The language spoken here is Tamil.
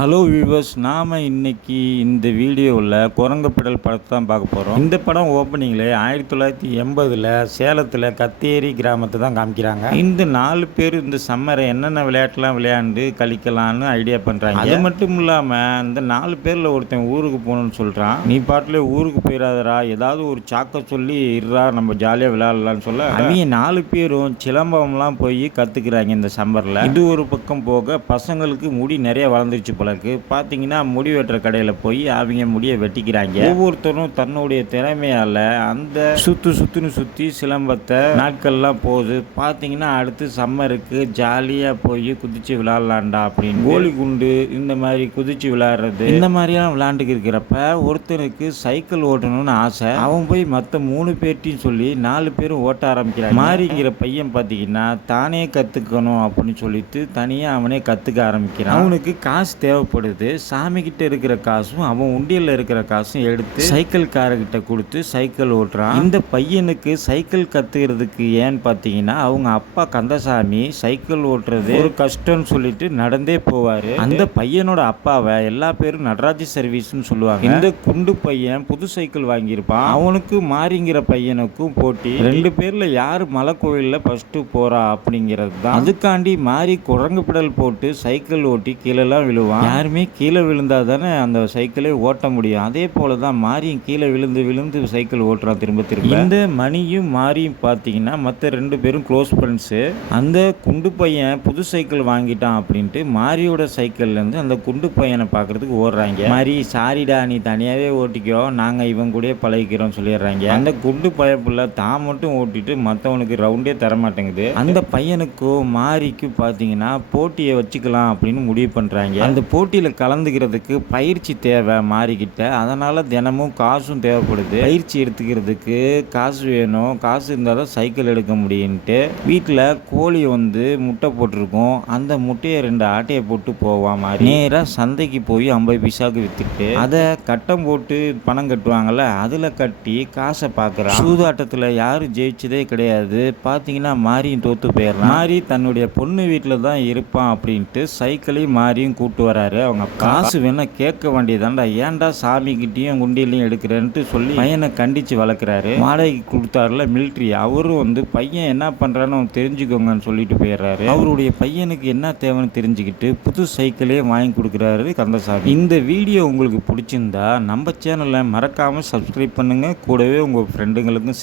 ஹலோ வியூவர்ஸ், நாம் இன்னைக்கு இந்த வீடியோவில் குரங்கு பெடல் படத்தை தான் பார்க்க போகிறோம். இந்த படம் ஓப்பனிங்கில் 1980 சேலத்தில் கத்தேரி கிராமத்தை தான் காமிக்கிறாங்க. இந்த 4 பேர் இந்த சம்மரை என்னென்ன விளையாட்டுலாம் விளையாண்டு கழிக்கலான்னு ஐடியா பண்ணுறாங்க. அது மட்டும் இல்லாமல் இந்த 4 பேரில் ஒருத்தன் ஊருக்கு போகணுன்னு சொல்கிறான். நீ பாட்டில் ஊருக்கு போயிடாதரா, ஏதாவது ஒரு சாக்க சொல்லி இருறா, நம்ம ஜாலியாக விளையாடலான்னு சொல்ல அவங்க 4 பேரும் சிலம்பம்லாம் போய் கற்றுக்குறாங்க இந்த சம்மரில். இது ஒரு பக்கம் போக பசங்களுக்கு முடி நிறைய வளர்ந்துருச்சு போல இருக்கு. பார்த்தீங்கன்னா முடி வெட்டுற கடையில் போய் அவங்க முடியை வெட்டிக்கிறாங்க. ஒவ்வொருத்தரும் தன்னுடைய திறமையால் அந்த சுற்றி சிலம்பத்தை நாட்கள்லாம் போகுது. பார்த்தீங்கன்னா அடுத்து சம்மருக்கு ஜாலியாக போய் குதிச்சு விளையாடலாண்டா அப்படின்னு கோலி குண்டு இந்த மாதிரி குதிச்சு விளையாடுறது இந்த மாதிரிலாம் விளையாண்டுக்கு இருக்கிறப்ப ஒருத்தருக்கு சைக்கிள் ஓட்டணும்னு ஆசை. அவன் போய் மற்ற 3 பேர்ட்டையும் சொல்லி 4 பேரும் ஓட்ட ஆரம்பிக்கிறான். மாறிங்கிற பையன் பார்த்தீங்கன்னா தானே கற்றுக்கணும் அப்படின்னு சொல்லிட்டு தனியாக அவனே கற்றுக்க ஆரம்பிக்கிறான். அவனுக்கு காசு தேவைப்படுது. சாமி கிட்ட இருக்கிற காசும் அவன் உண்டியல்ல இருக்கிற காசும் எடுத்து சைக்கிள் காரர்கிட்ட கொடுத்து சைக்கிள் ஓட்டுறான். இந்த பையனுக்கு சைக்கிள் கத்துக்கிறதுக்கு ஏன்னு பார்த்தீங்கன்னா அவங்க அப்பா கந்தசாமி சைக்கிள் ஓட்டுறது ஒரு கஷ்டம்னு சொல்லிட்டு நடந்தே போவாரு. அந்த பையனோட அப்பாவை எல்லா பேரும் நடராஜ சர்வீஸ்னு சொல்லுவாங்க. இந்த குண்டு பையன் புது சைக்கிள் வாங்கியிருப்பான். அவனுக்கு மாறிங்கிற பையனுக்கும் போட்டி. 2 பேர்ல யாரு மலை கோயில்ல ஃபர்ஸ்ட் போறா அப்படிங்கிறது தான். அதுக்காண்டி மாறி குரங்கு பிடல் போட்டு சைக்கிள் ஓட்டி கீழெல்லாம் விழுவான். யாருமே கீழே விழுந்தா தானே அந்த சைக்கிளே ஓட்ட முடியும். அதே போல தான் மாரியும் கீழே விழுந்து சைக்கிள் ஓட்டுறான் திரும்ப. இந்த மணியும் மாரியும் பார்த்தீங்கன்னா மற்ற 2 பேரும் க்ளோஸ் ஃப்ரெண்ட்ஸு. அந்த குண்டு பையன் புது சைக்கிள் வாங்கிட்டான் அப்படின்ட்டு மாரியோட சைக்கிள்லேருந்து அந்த குண்டு பையனை பார்க்கறதுக்கு ஓடுறாங்க. மாரி சாரிடா, நீ தனியாகவே ஓட்டிக்கோ, நாங்கள் இவன் கூட பழகிக்கிறோம் சொல்லிடுறாங்க. அந்த குண்டு பையப்புள்ள தான் மட்டும் ஓட்டிட்டு மற்றவனுக்கு ரவுண்டே தர மாட்டேங்குது. அந்த பையனுக்கும் மாரிக்கும் பார்த்தீங்கன்னா போட்டியை வச்சுக்கலாம் அப்படின்னு முடிவு பண்ணுறாங்க. அந்த போட்டியில் கலந்துக்கிறதுக்கு பயிற்சி தேவை மாறிக்கிட்ட. அதனால் தினமும் காசும் தேவைப்படுது. பயிற்சி எடுத்துக்கிறதுக்கு காசு வேணும். காசு இருந்தால் தான் சைக்கிள் எடுக்க முடியும்ட்டு வீட்டில் கோழி முட்டை போட்டிருக்கும். அந்த முட்டையை 2 ஆட்டையை போட்டு போவான் மாதிரி. நேராக சந்தைக்கு போய் 50 பைசாவுக்கு விற்றுட்டு அதை கட்டம் போட்டு பணம் கட்டுவாங்கள்ல, அதில் கட்டி காசை பார்க்குறான். சூதாட்டத்தில் யாரும் ஜெயிச்சதே கிடையாது. பார்த்தீங்கன்னா மாரியும் தோற்று போயிடுறான். மாறி தன்னுடைய பொண்ணு வீட்டில் தான் இருப்பான் அப்படின்ட்டு சைக்கிளையும் மாரியும் கூட்டு வராரு. அவங்க காசு வேணா கேட்க வேண்டியதாண்டா, ஏன்டா சாமிக்கிட்டையும் குண்டியிலையும் எடுக்கிறேன்ட்டு சொல்லி பையனை கண்டிச்சு வளர்க்குறாரு. வாடகைக்கு கொடுத்தாருல மிலிட்ரி, அவரும் பையன் என்ன பண்ணுறான்னு தெரிஞ்சுக்கோங்கன்னு சொல்லிட்டு போயிடுறாரு. அவருடைய பையனுக்கு என்ன தேவைன்னு தெரிஞ்சுக்கிட்டு புது சைக்கிளே வாங்கி கொடுக்குறாரு கந்தசாமி. இந்த வீடியோ உங்களுக்கு பிடிச்சிருந்தா நம்ம சேனலை மறக்காமல் சப்ஸ்கிரைப் பண்ணுங்கள். கூடவே உங்கள் ஃப்ரெண்டுங்களுக்கும்